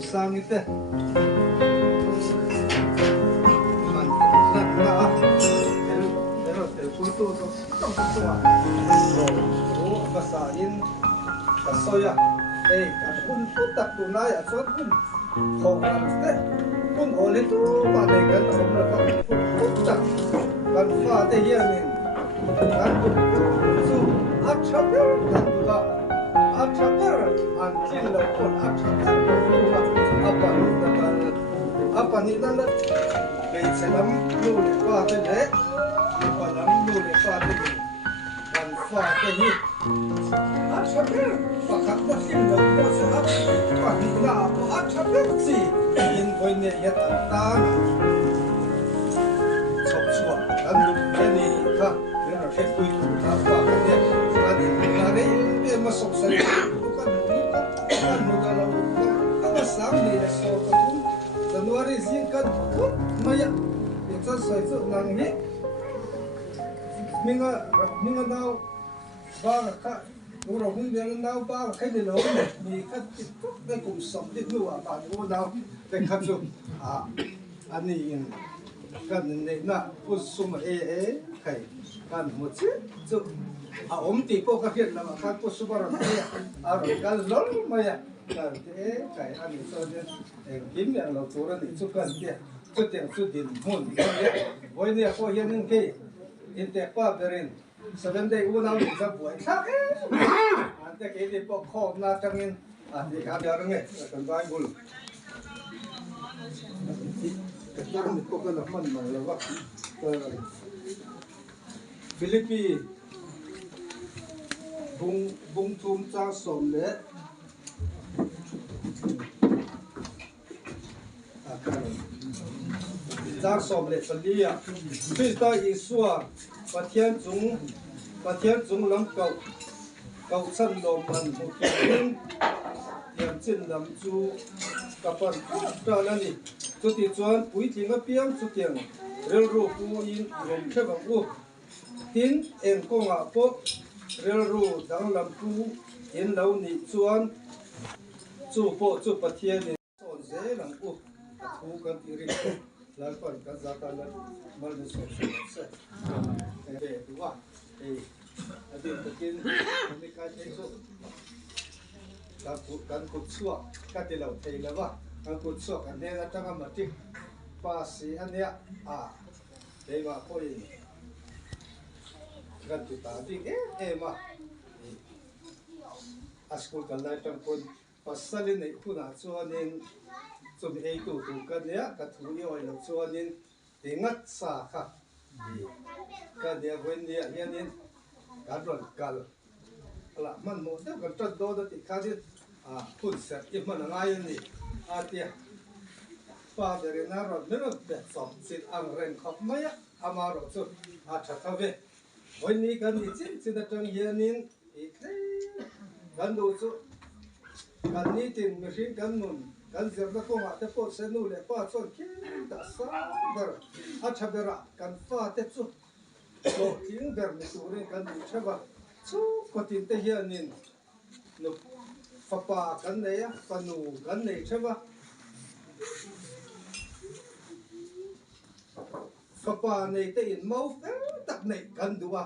sang itu, foto tu, oh basahin, basoya, pun tak tunai, pun orang tu, pun oleh tu mana kan orang pun tak, kan faham dia ni, kan tu, acapnya kan juga. Acapar anjing pun acapar apa ni nanda besalam lu lepas tu deh lepas lu lepas tu dan faham ni acapar pakat musim dan musim apa ni nak acapar si in poin ni ya tentang sopsua dan ni kah dia nak kui tu apa kan dia ada masuk saya bukan modal apa sambil esok tu Januari singkat pun maya itu saya tu nangi minga nau bang kak orang pun dia nau bang kai dia lalu ni kat itu dia kumsam dia luar bang orang nau dia kat tu ani kan ni nak usum kai kan macam tu om tipo kakek nama kan pun subaran ya aron kan lalu maya kan kai ani so dia kim yang lo turun itu kan dia sudah mun ya boy ni aku yang ni ke inte pa berin 7 day unau ni sa boy ante ke ni po kho na tangin ati ka dia reng kan bai bul kan ni ko kan man ma la wa Philippines bung thum cha som le cha som le palia Krista Isua pathian chung lam kau chan lo man mu tin yam chin lam chu kapan ta la ni chu ti chuan pui thinga piang chu tiang rel ru pu in rom the bang u tin en ko nga po rel ru dang lam pu in lo ni chuan chu po chu pathian ni son ze lam u thu kan ti ri la kon kan za ta la mal ni so se e tu wa adin takin ni ka te so kan ku chua ka te lo thei la wa kan ku chua kan ne la tanga ma ti pa si ania te ma ko i kan tu ta ti ma askul kan lai tang kon pasali nei khuna chuanin chum ei tu kan ya ka thu ni oi lo chuanin tingat sa kha ka dia wen dia hianin kan ron kal ala man mo da kan tat do da ti kha di phun sa i man ngai ni tia pa de na ro ne ro be som sit ang ren khop maya amaro chu tha tha ve wen ni kan ni chin da tang hianin i kan do chu kan ni tin machine kan mun kan zer na ko ma te po se nu le pa chon ki ta sa ber a chabera kan fa te chu lo king ber ni tu rin kan du chaba chu ko tin te hianin no fa pa kan ne ya pa nu kan nei chaba fa pa nei te in mau fe tak nei kan duwa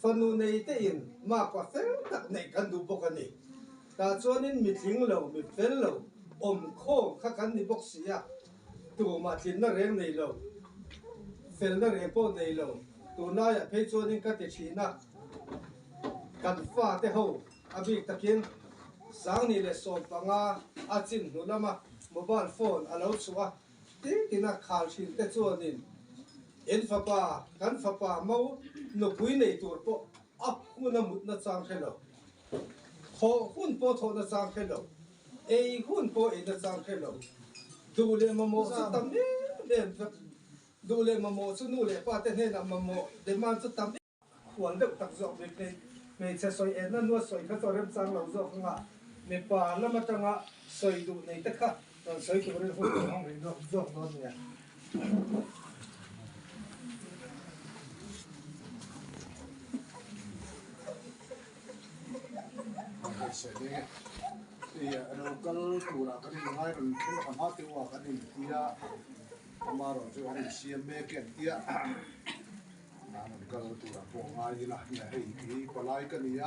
fa nu nei te in ma kwa fe tak nei kan du bok ani ta chuanin mi thling lo mi fel lo om khom kha kan ni bok sia tu ma thin na reng nei lo fel na re po nei lo tu na ya phe chuanin ka te thina kan fa te ho abi takin sang ni le som panga a chin nu lama mobile phone alo chuwa ti tina khal thin te chuanin en fa pa kan fa pa mau no pui nei tur po ap huna mut na chang khelo kho hun po tho na chang khelo ei hun po e na chang khelo du le mamo sa tam ne dem du le mamo chu nu le pa te ne na mamo de man chu tam huan de tak zo me pe me che soi en na no soi kha to rem chang lo zo nga me pa la ma tanga soi du nei ta kha soi tu re hu hong ri zo no ne sẽ đi thì nó cái chủ là cái gì ngay rồi cái phần hát tiêu vào cái gì thì mà rồi cho anh xem mấy cái kia nó cái chủ là bộ ngay đi là nhà hay thì có lại cái gì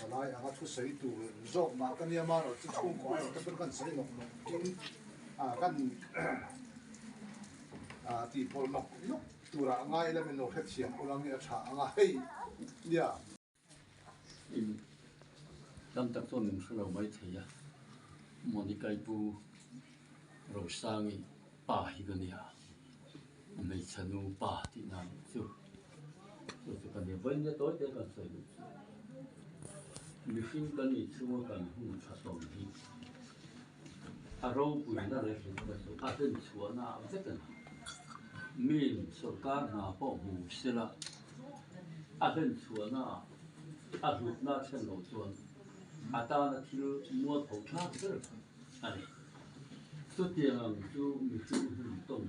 có lại anh chú xây tủ rộng mà cái gì mà rồi chú không có cái bên cái xây nó cái thì bộ nó chủ là ngay là mình nó hết chuyện có lăng nghe trả ngay yeah đâm tập tuần số đầu mấy thì một cái cây bu rồi sang ấy ba hi cái này mấy chân nu ba thì nào chứ rồi cái này vẫn như tối cái cần xây được mình xin cái này chưa có cần hùng chặt đồng đi rau bùi nó lại hiện cái số tên chúa nào rất là mình số cá nào bỏ bù xí là tên chúa nào lúc nào chân đầu chuồn ta là thiếu mua thầu khác rất là số tiền chú mình chú tổng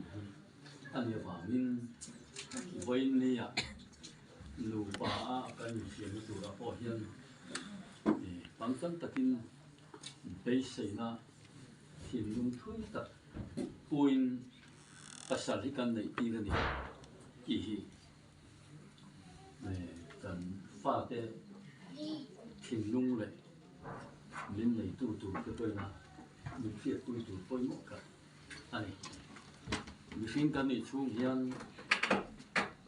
anh em bảo mình với này lũ bà cái gì chuyện lũ là bảo hiểm bản thân tất nhiên bây giờ na thì nông thôn tất buôn bắt sản xuất cái này đi cái này gì này cần pha cái thìn nung này mình này tu cái tôi là mình phiệt tu tôi mất cả này mình xin cái này chung hiền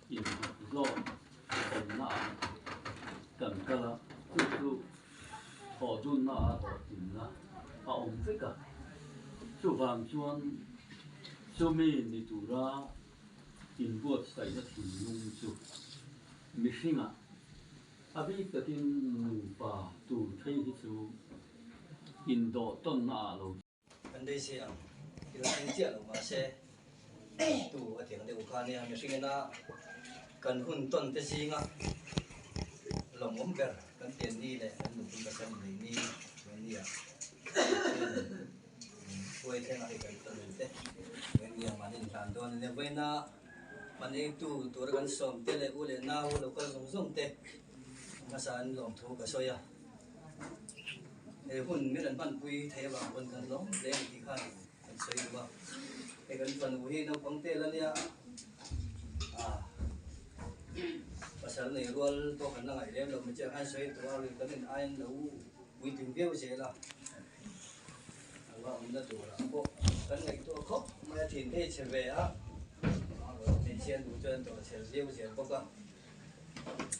in lo còn nã cần cái là tu họ tu nã họ tin nã họ ổn tất cả số vàng chuan số mình này tu ra in buat sai ra thìn nung chu mình xin abi takin pa tu thei hi chu in do ton na lo kan dei se ang kilo tin tia lo ma se tu athiang de ukha ne mi singena kan hun ton te singa lom om ber kan ten ni le kan nu ka sam ni ni ya koi the na kan ton te ni ya manin tan don ne boina mani tu tur kan som te le u le na u lo ka zong zong te masaan lom thu ka soya hun mi ran ban pui the ba kon kan lo le ti khan kan soi ba e kan pan u hi no pang te la nia pasal nei rol to kan ngai lem lo mi che han soi to al kan in ain lo wi tin beu se la wa um na tu la ko kan ngai to khop ma thin the che ve a mi chen du chen to che beu se ko ka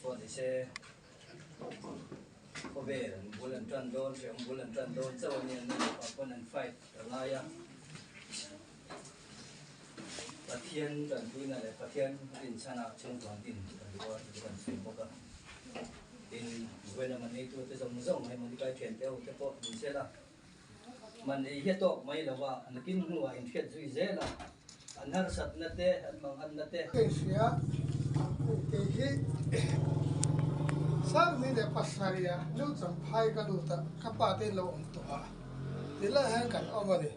ko ni se có về một lần tràn đôn sẽ một lần tràn đôn sau này nó có lần phải ở lại à và thiên tràn tuy này và thiên tin sang nào trong toàn tin còn có còn xuyên bốc à tin quên là mình đi tôi tới dòng dòng hay mình đi cái thuyền theo cái bộ mình sẽ là mình đi hết tổ mấy là và anh kinh ngua anh thuyền duy dễ là anh har sat nate anh mang anh nate cái gì á cái gì sang ni de pasaria lu cham phai ka lu ta khapa te lo om to ha tila han kan omani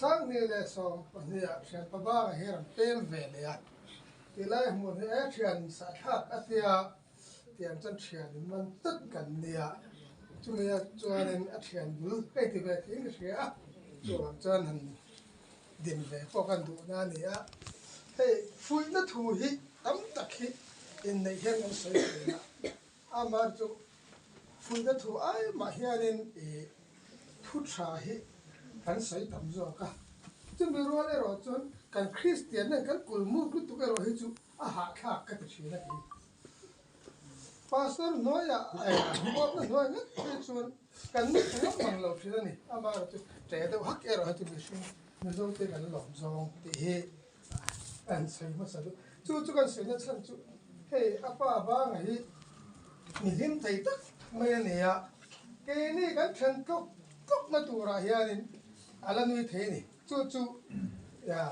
sang ni le som pania chen pa ba heram pen ve le ya tila mo ne action sa tha atia tiang chan thian man tất kan nia chu ne chuan a thian bul pe ti ve thing ria chuan chan han din ve po kan du na nia hey fui na thu hi tam tak hi in nei hian an sei na amar chu fui na thu ai ma hianin e thu tha hi kan sei tam zo ka chu mi ro le ro chun kan christian na kan kul mu ku tu ka ro hi chu a ha kha ka ti chi na hi pastor noya ai mo na noya na ke chun kan ni thang mang lo chi ni amar chu te de hak ero ha ti bi shin na zo te kan lo zong ti he an sei ma sa chu chu kan sei na chan chu hey apa ba ngai ni lim thai tak mai ne ya ke ni kan than kok kok na tu ra hianin ala nui the ni chu chu ya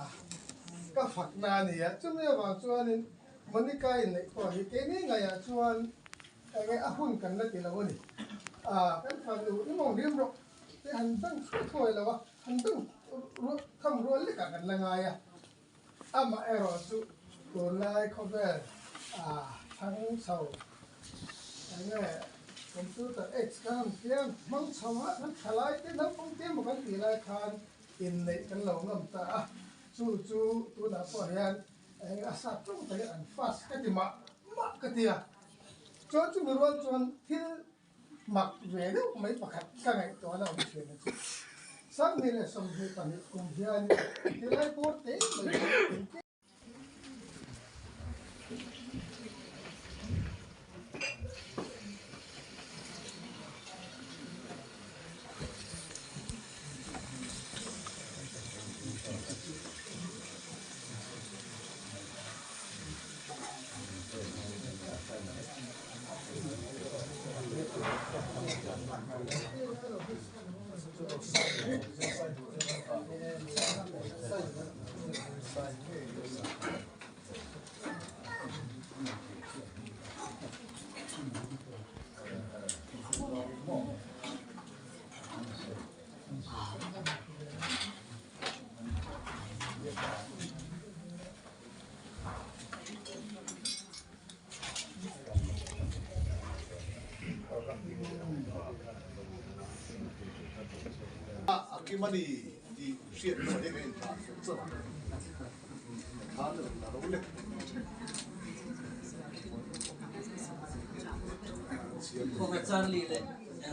ka phak na ni ya chu me ba chuanin monica in nei ko hi ke ni ngai ya chuan cái ahun kan na ti lo ni kan fa lu ni mong lim ro te han dang thoi lo wa han dang ro tham ro le ka kan la nga ya ama ero chu ko lai ko ver thang sau nge computer x kan tiam mang chawa han khalai te na pong tiam mo kan ti lai khan in nei kan lo ngam ta chu chu tu na po hian asa tung te an fast ka ti ma ka ti cho chú mình luôn chọn thiên mặc về đó mấy bậc hạt các ngày đó là một chuyện này sáng nay là xong thì phần cùng gia thì lại có tế Akimani di shit ma de ngai ta so ta de na ro le ko ka charlie le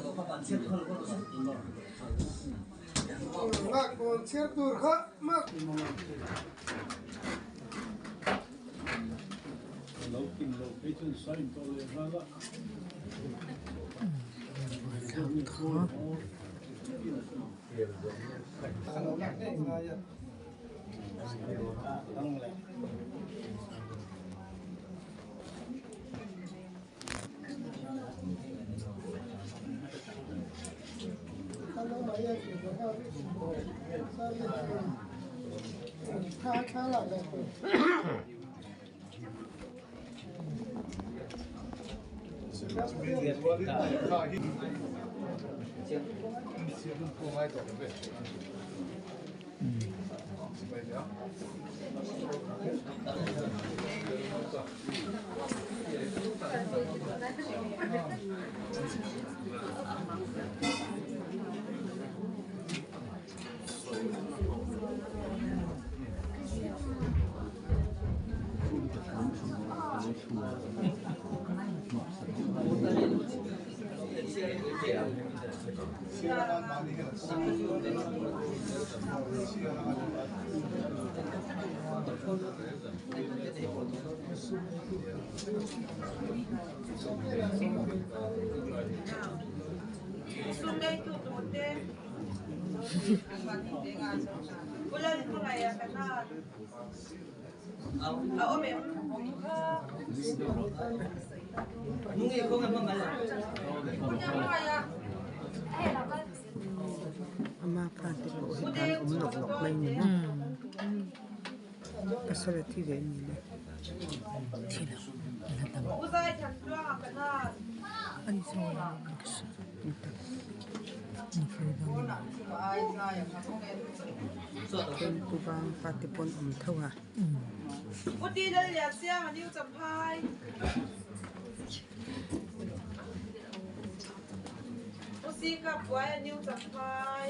ko ka ban chen ko ko so in lo mak kon cher tur kha mak lâu kinh lâu cái chân sai to lên ra đó kalau nak ni ngaya kalau maya ki ko ha sa kha la le Sungai tu tu wala nito kaya kana ome nungi ko nga mangala ama pati ko hitan umlok lok may nila kasala ti rin nila Uzay chan chuang kana. Ani sola kasa. Ai na ya ka ko Ken kubang patipon umthawa. Uti dal ya sia ma niu champai. Usi ka puai niu champai.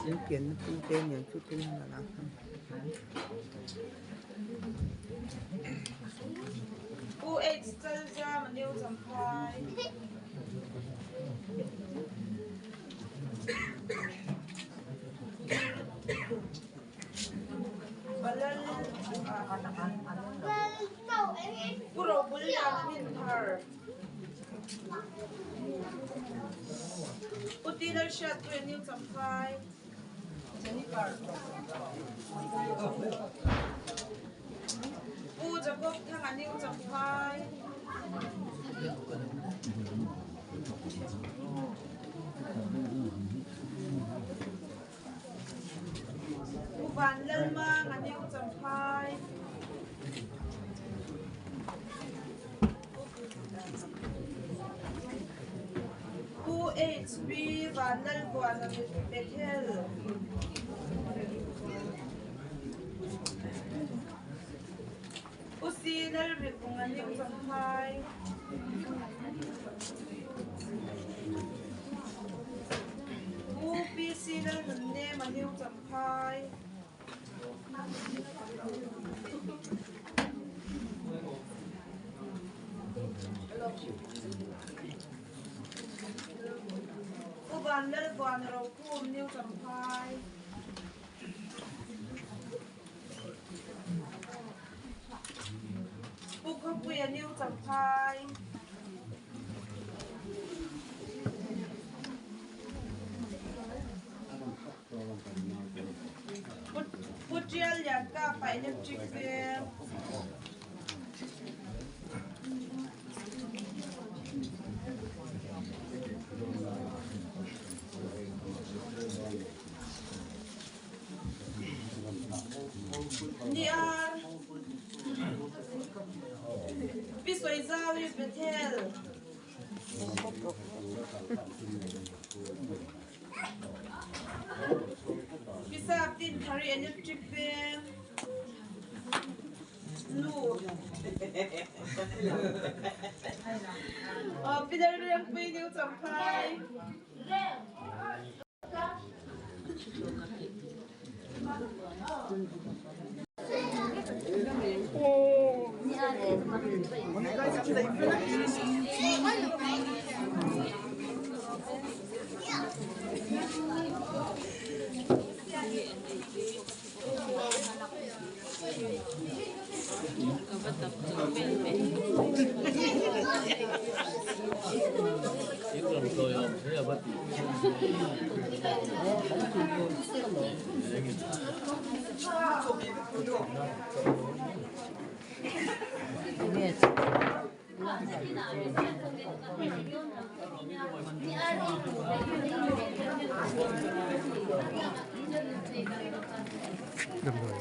Sin pian pun te nya chu tu la la. U H chal ja ma niu champai. Balal puro bulyan min par. Uti dal siya tu niu champai. U Jacob thang niu champai. Van lên mang anh yêu chồng phai UHB van lên quan là Bethel Usi lên việc cùng anh yêu chồng phai UPC lên mình nêm anh yêu chồng phai Cô bạn lên quan rồi cô niu chấm phai cô không quyền niu chấm phai Putrial yang ka pa electric bill. Ni ar Pisoy zawi Bethel. Pisap din hari electric bill. Lu. Pidar yang pwede sampai. Được rồi.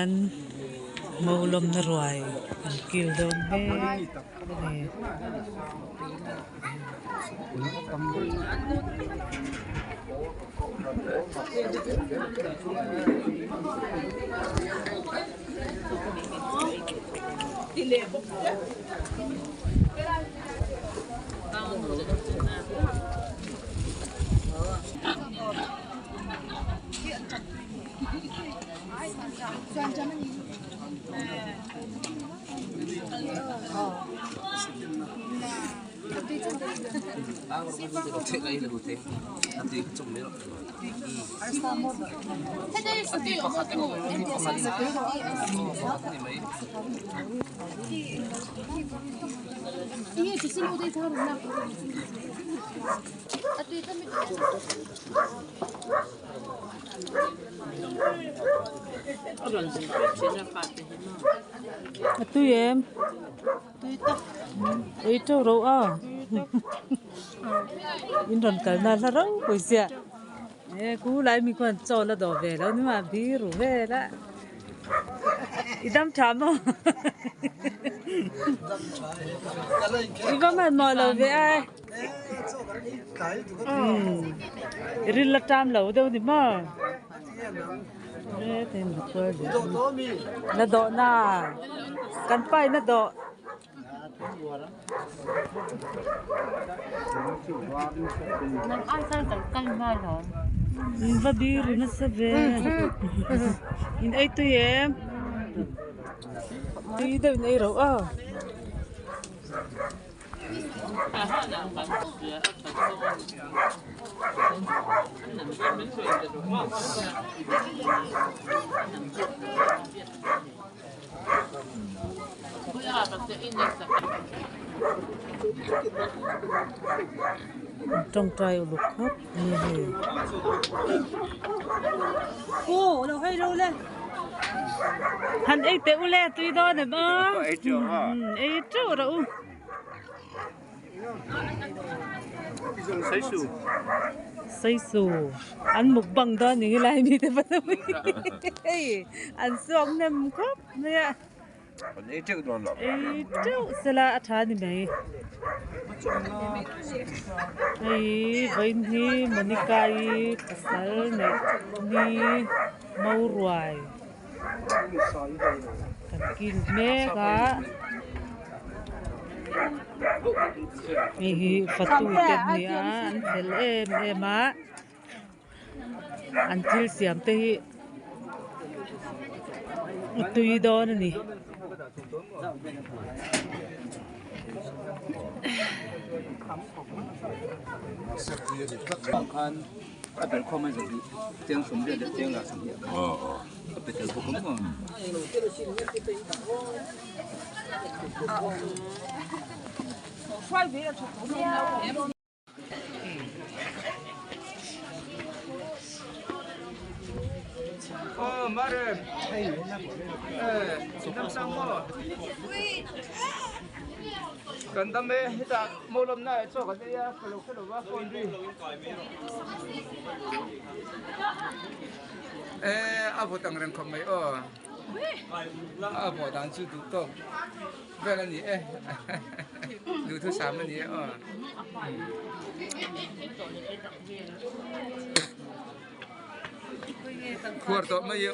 chuan mau lom na ruai an kil don he tui em ấy trâu rau à in rần cả na là rau quỷ xịa cú lại mình còn cho là đổ về đâu nhưng mà bí rủ về đó ít đâm chấm không ít có mà mò lẩu về ai rin là trăm lẩu đâu thì mà thế một cái là đỏ na căn phải là đỏ ai sang tận căn mai rồi và bi rồi nó sẽ về in ấy tụi em tụi đâu này rồi trong trai lục khắp như thế cô đâu hay đâu lên hắn ấy tiêu lên tùy đó này mà ấy chỗ đâu say sù ăn mục bằng đó những cái này mi thế phải ăn xong nem khóc nè ấy chỗ sẽ là ăn gì vậy ấy vậy thì mình cay pasal này ni mau ruai kan kin me ka fatu tet ni an thel em á an thil siam te hi tui do na ni kan ada komen jadi tiang sumber ada tiang lah sumber betul hukum kan 말해. 남상 뭐. gần tâm mê hết ta mô lâm này cho cái gì cái đồ vác con đi abo tang reng không mấy abo tang chú đủ tốt về là gì đủ thứ sáu là gì quarto mấy